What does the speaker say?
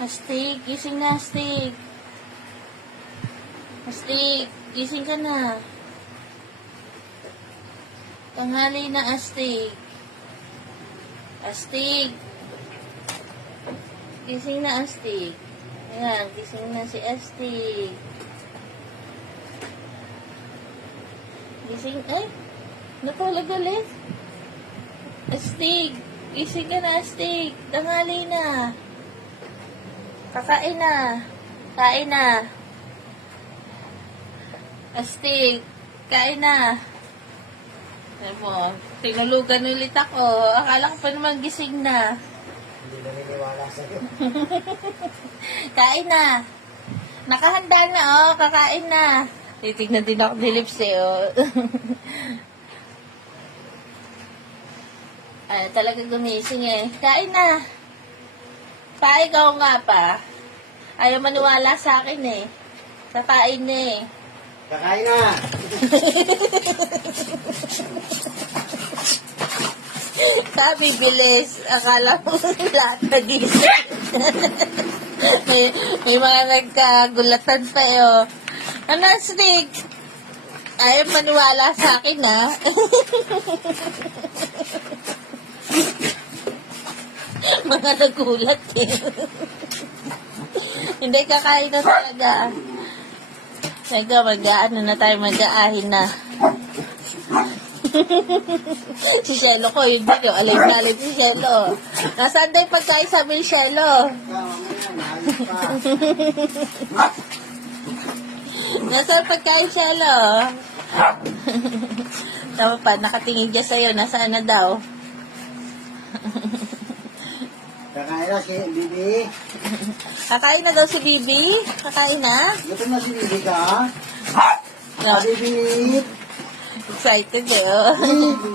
Astig, gising na, Astig. Astig, gising ka na. Tanghali na, Astig. Astig. Gising na, Astig. Ayan, gising na si Astig. Gising, ay, natulog ulit. Astig, gising ka na, Astig. Tanghali na. Kakain na. Kain na. Astig, kain na. Alam mo, tinulugan ulit ako. Akala ko pa naman gising na. Hindi naniniwala sa'yo. Kain na. Nakahanda na, oh. Kakain na. Titignan din ako ni Lips, eh, oh. Ay, talaga gumising, eh. Kain na. Pa, ikaw nga pa. Ayaw maniwala sa akin, eh. Kakain na, eh. Kakain na! Sabi, bilis. Akala mo lahat nagising. may mga nagkagulatan pa, oh. Ano, Astig? Ayaw maniwala sa akin, ha? Mga nagulat, eh. Hindi, kakain na talaga. Mag-ano na tayo, mag-aahin na. Si Shelo ko, yun din yung alim na alim si Shelo. Nasaan tayo pagkain sa amin, Shelo? Nasaan pagkain, Shelo? Tama pa, nakatingin dyan sa'yo. Nasaan na daw? Kakain na si Bibi. Kakain na daw si Bibi? Kakain na? Gutom na si Bibi ka? No. Bibi! Excited, eh. Oh. Bibi!